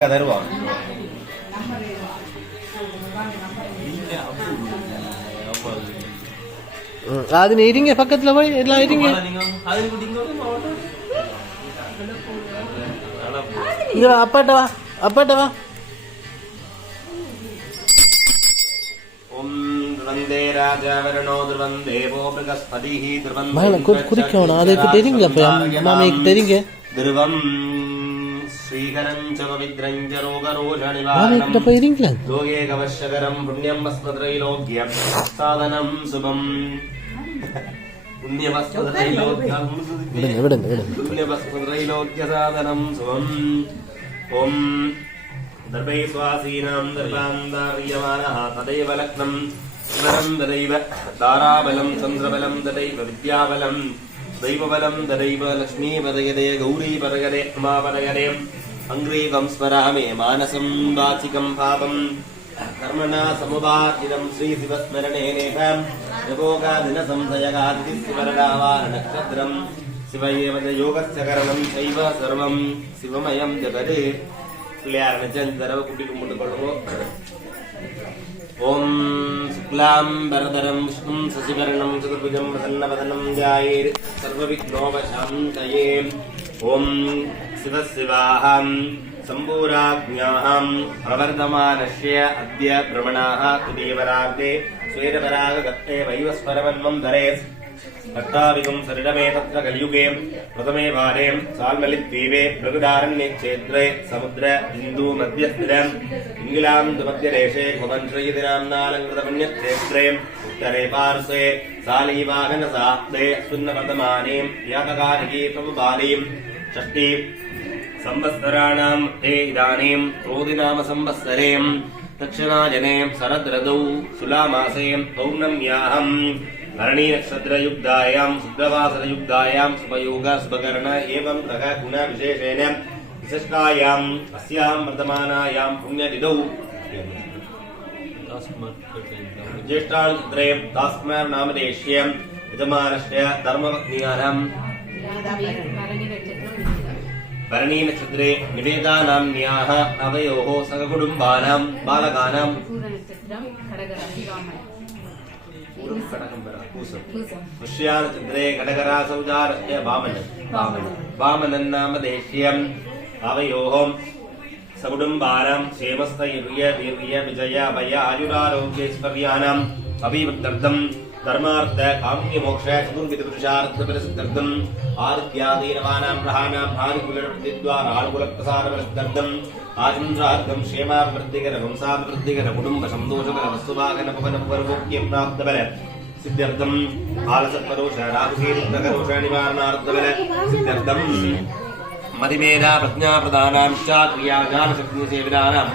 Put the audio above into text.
தருவான். அது இருங்க பக்கத்துல போய் எல்லாம் இருங்க. அப்பாட்ட வா அப்பாட்ட வா. குடிக்கணும் அதுக்கு தெரியுங்க மாமிக்கு தெரியுங்க. தாராபலம் சந்திரபலம் ததைவ வித்யாபலம் தெய்வபலம் ததைவ லக்ஷ்மீ பதயதே கௌரி பதயதே உமா பதயதே அங்கிரீகம் ஸ்மராமே மானசம் வாச்சிகம் பாபம் கர்மணா சமுபாதிரம் ஸ்ரீ சிவஸ்மரணேனேகம் யோகாதின சம்சயகாதி சிவரடாவார நக்ஷத்ரம் சிவயேவ யோகஸ்ய கரணம் சைவ சர்வம் சிவமயம் ஜகதே. பிள்ளையார் நெஞ்சந்தரவ குட்டி கும்பிட்டு கொள்ளுவோம். ஓம் சுக்லாம் பரதரம் விஷ்ணும் சசிவரணம் சதுர்புஜம் பிரசன்னவதனம் த்யாயேத் சர்வவிக்னோபசாந்தயே. ஓம் சிவசிவாஹம் சம்பூராஜ்ஞாஹம் பிரவர்தமானஸ்ய அத்ய பிரமணாஹ துதேவராக்தே ஸ்வேதபராக கத்தே வைவஸ்வரவன்மம் தரேஸ் அட்டாவிகம் சரிடமே தத்ர கலியுகே பிரதமே வாரே சால்மலித்வீபே பிரகுதாரண்யக்ஷேத்ரே சமுத்திர இந்து மத்தியஸ்திரம் இங்கிலாந்து மத்தியதேசே குமன்ஸ்ரீதி நாம்னாலங்கிருத புண்ணியக்ஷேத்ரே உத்தரே பார்ஸ்வே சாலீவாகன சாப்தே சுன்னவர்தமானீம் வியாபகாரிகீ பிரபுபாலீம் ஷஷ்டி संवत्सराणां ते इदानीं क्रोधिनाम संवत्सरें दक्षिणाजने शरदृतौ तुलामासे पौर्णम्याहं भरणी नक्षत्रयुक्तायां शुद्धवासरयुक्तायां शुभयोग शुभकर्ण एवं ग्रह गुण विशेषेण विशिष्टायाम् अस्यां वर्तमानायां पुण्यतिथौ ज्येष्ठानक्षत्रे तास्मात् नामदेश्य यजमानस्य धर्मपत्न्यानां भरणी नक्षत्रे निवेदा नाम्न्याः अवयोः सगकुटुम्बानां बालकानां पुष्या नक्षत्रे कडकरासौजारस्य वामनं नाम देश्यम् अवयोः सकुटुम्बानां क्षेमस्थैर्य वीर्य विजय भय आयुरारोग्यैश्वर्याणाम् अभिवृद्ध्यर्थम् धर्मार्थ काम्य मोक्ष चतुर्विध पुरुषार्थ प्रसिद्धर्थम् आदित्यादीनवानां ग्रहाणाम् आदिकुलप्रतिद्वार आनुकुलप्रसारप्रसिद्धर्थम् आचन्द्रार्थम् क्षेमाभिवृद्धिकर वंशाभिवृद्धिकर कुटुम्ब सन्तोषकर वस्तुभागन पवन उपभोग्यं प्राप्तबल सिद्ध्यर्थम् कालसत्परोष राहुकेतुग्रहदोष निवारणार्थबल सिद्ध्यर्थम् मतिमेधा प्रज्ञा प्रदानां च क्रिया ज्ञानशक्ति सेविनानां